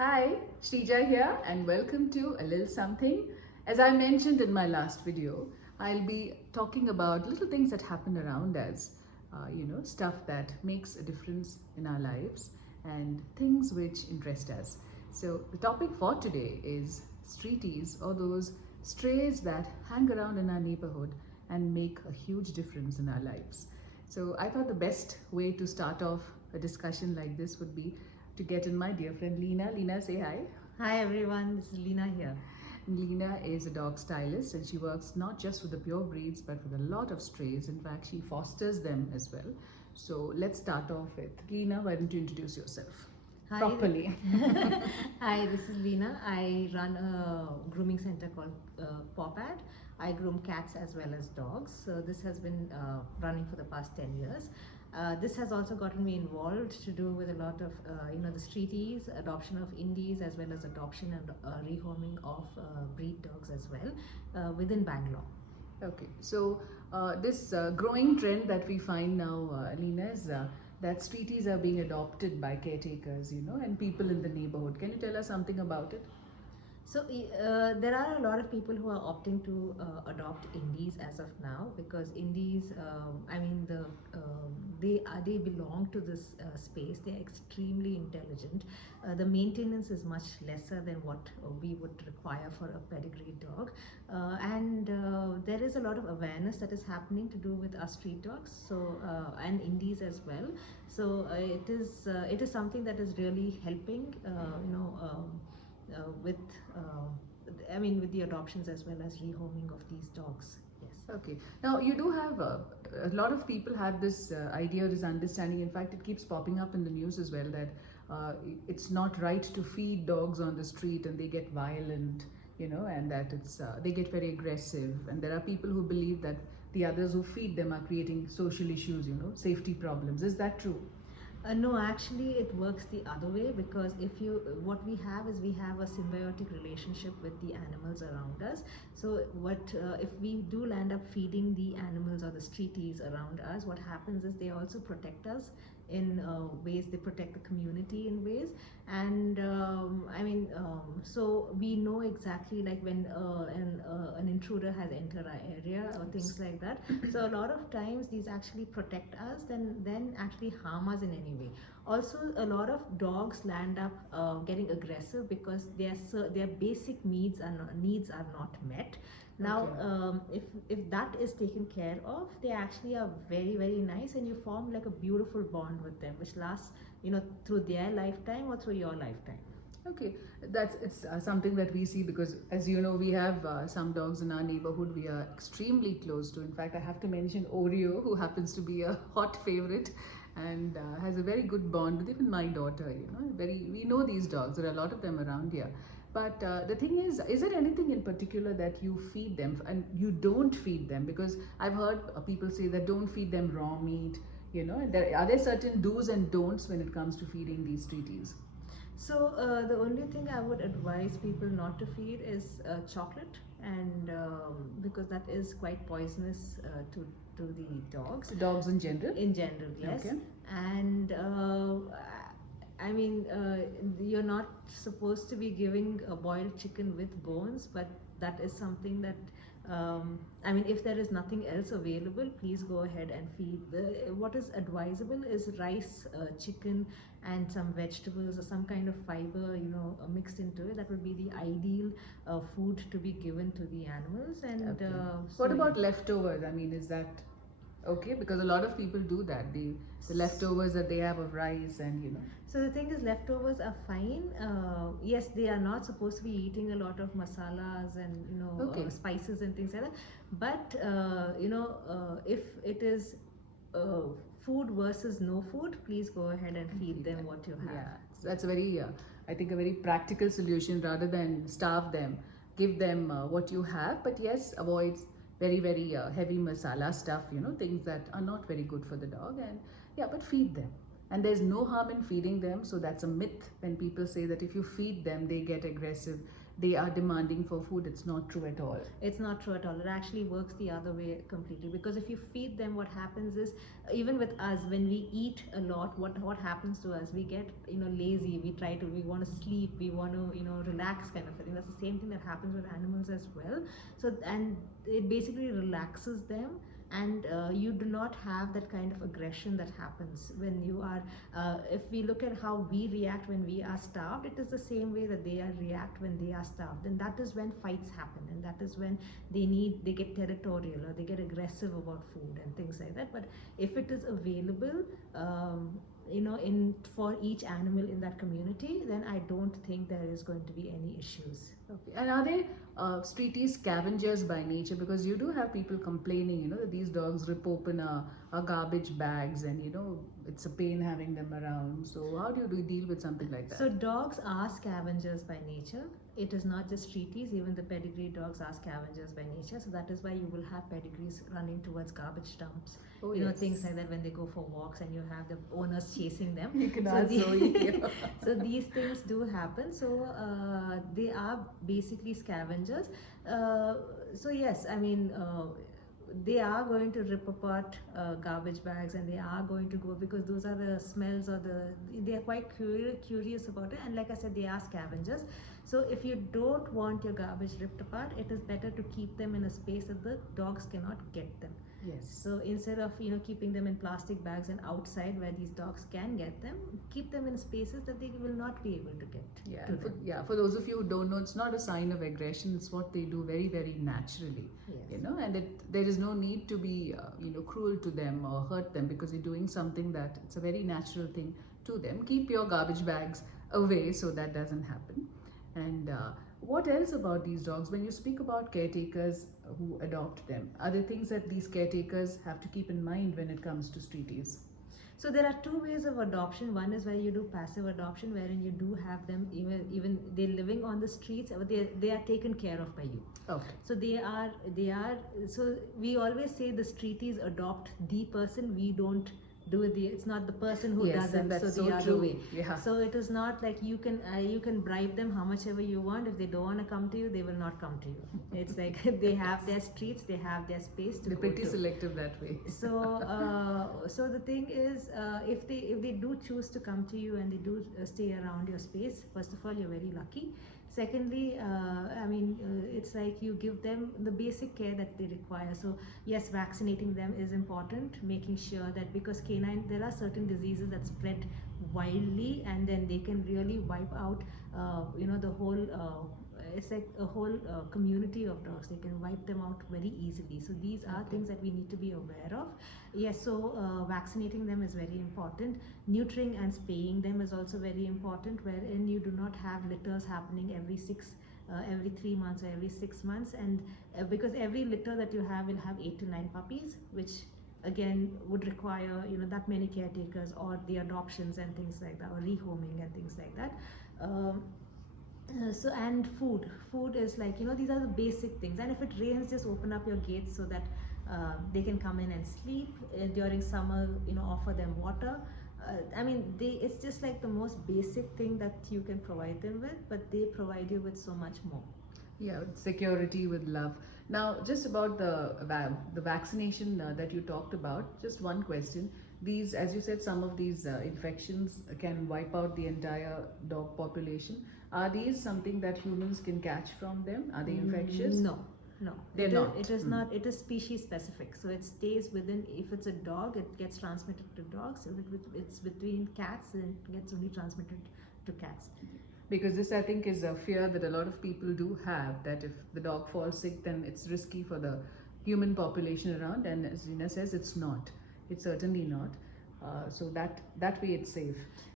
Hi, Shrija here, and welcome to A Little Something. As I mentioned in my last video, I'll be talking about little things that happen around us, stuff that makes a difference in our lives and things which interest us. So, the topic for today is streeties, or those strays that hang around in our neighborhood and make a huge difference in our lives. So, I thought the best way to start off a discussion like this would be to get in my dear friend Leena. Leena, say hi. Hi everyone, this is Lina here. Leena is a dog stylist and she works not just with the pure breeds but with a lot of strays. In fact, she fosters them as well. So let's start off with Leena. Why don't you introduce yourself Hi. properly? Hi, this is Lina. I run a grooming center called Popad. I groom cats as well as dogs. So this has been running for the past 10 years. This has also gotten me involved to do with a lot of, the streeties, adoption of indies, as well as adoption and rehoming of breed dogs as well within Bangalore. Okay, so this growing trend that we find now, Leena, is that streeties are being adopted by caretakers, and people in the neighborhood. Can you tell us something about it? So there are a lot of people who are opting to adopt indies as of now because indies, they belong to this space. They are extremely intelligent. The maintenance is much lesser than what we would require for a pedigree dog, and there is a lot of awareness that is happening to do with our street dogs. So and indies as well. So it is something that is really helping. With with the adoptions as well as rehoming of these dogs. Yes. Okay. Now, you do have a lot of people have this idea, this understanding. In fact, it keeps popping up in the news as well that it's not right to feed dogs on the street and they get violent, and that they get very aggressive. And there are people who believe that the others who feed them are creating social issues, safety problems. Is that true? No, actually, it works the other way because what we have is we have a symbiotic relationship with the animals around us. So, if we do land up feeding the animals or the streeties around us, what happens is they also protect us in ways. They protect the community in ways, and so we know exactly like when an intruder has entered our area or things like that. So a lot of times these actually protect us than actually harm us in any way. Also, a lot of dogs land up getting aggressive because their basic needs are not met. Now, Okay. if that is taken care of, they actually are very very nice, and you form like a beautiful bond with them, which lasts through their lifetime or through your lifetime. Okay, that's it's something that we see because, as you know, we have some dogs in our neighborhood we are extremely close to. In fact, I have to mention Oreo, who happens to be a hot favorite and has a very good bond with even my daughter. We know these dogs. There are a lot of them around here. But the thing is there anything in particular that you feed them and you don't feed them? Because I've heard people say that don't feed them raw meat. Are there certain do's and don'ts when it comes to feeding these treaties? So the only thing I would advise people not to feed is chocolate, and because that is quite poisonous to the dogs. To dogs in general? In general, yes. Okay. And you're not supposed to be giving a boiled chicken with bones, but that is something that if there is nothing else available, please go ahead and feed. What is advisable is rice, chicken, and some vegetables or some kind of fiber, mixed into it. That would be the ideal food to be given to the animals. And Okay. so What about leftovers? I mean, is that okay? Because a lot of people do that. The leftovers that they have of rice and. So the thing is, leftovers are fine. Yes, they are not supposed to be eating a lot of masalas and Okay. spices and things like that. But if it is food versus no food, please go ahead and feed them what you have. Yeah, so that's a very, I think, a very practical solution rather than starve them. Give them what you have, but yes, avoid very, very heavy masala stuff, things that are not very good for the dog. And yeah, but feed them. And there's no harm in feeding them. So that's a myth when people say that if you feed them, they get aggressive. they are demanding for food. It's not true at all. It's not true at all. It actually works the other way completely, because if you feed them, what happens is, even with us, when we eat a lot, what happens to us? We get, lazy. We want to sleep. We want to, relax, kind of a thing. That's the same thing that happens with animals as well. So, and it basically relaxes them, and you do not have that kind of aggression that happens when you are, if we look at how we react when we are starved, it is the same way that they react when they are starved. And that is when fights happen, and that is when they get territorial, or they get aggressive about food and things like that. But if it is available, in for each animal in that community, then I don't think there is going to be any issues. Okay. And are they Streeties scavengers by nature? Because you do have people complaining, that these dogs rip open our garbage bags, and it's a pain having them around. So how do you deal with something like that? So dogs are scavengers by nature. It is not just Streeties, even the pedigree dogs are scavengers by nature. So that is why you will have pedigrees running towards garbage dumps. Oh, Things like that, when they go for walks and you have the owners chasing them. You can So ask Zoe. so these things do happen. So they are basically scavengers. So yes, I mean, they are going to rip apart garbage bags, and they are going to go, because those are the smells, or they are quite curious about it. And like I said, they are scavengers. So if you don't want your garbage ripped apart, it is better to keep them in a space that the dogs cannot get them. Yes. So instead of keeping them in plastic bags and outside where these dogs can get them, keep them in spaces that they will not be able to get. For those of you who don't know, it's not a sign of aggression. It's what they do very, very naturally. Yes. And there is no need to be cruel to them or hurt them, because you're doing something that it's a very natural thing to them. Keep your garbage bags away so that doesn't happen. And what else about these dogs? When you speak about caretakers who adopt them, are there things that these caretakers have to keep in mind when it comes to Streeties? So there are two ways of adoption. One is where you do passive adoption, wherein you do have them even they're living on the streets, but they are taken care of by you. Okay. So they are. So we always say the Streeties adopt the person. We don't do it. It's not the person who does it. That's so the other true. way. Yeah. So it is not like you can bribe them how much ever you want. If they don't want to come to you, they will not come to you. It's like they have their streets, they have their space to They're go pretty to. selective that way. So the thing is, if they do choose to come to you and they do stay around your space, first of all, you're very lucky. Secondly, it's like you give them the basic care that they require. So yes, vaccinating them is important, making sure that, because there are certain diseases that spread wildly, and then they can really wipe out the whole it's like a whole community of dogs. They can wipe them out very easily. So these are things that we need to be aware of. Yes, so vaccinating them is very important. Neutering and spaying them is also very important, wherein you do not have litters happening every 3 months or every 6 months, and because every litter that you have will have 8 to 9 puppies, which again would require that many caretakers, or the adoptions and things like that, or rehoming and things like that. And food is like, these are the basic things. And if it rains, just open up your gates so that they can come in and sleep. During summer, offer them water. It's just like the most basic thing that you can provide them with, but they provide you with so much more. Yeah, with security, with love. Now, just about the vaccination that you talked about, just one question. These, as you said, some of these infections can wipe out the entire dog population. Are these something that humans can catch from them? Are they infectious? No. They're not. It is not. It is species specific. So it stays within. If it's a dog, it gets transmitted to dogs. If it's between cats, then it gets only transmitted to cats. Because this, I think, is a fear that a lot of people do have, that if the dog falls sick, then it's risky for the human population around. And as Rina says, it's not. It's certainly not. So that way it's safe.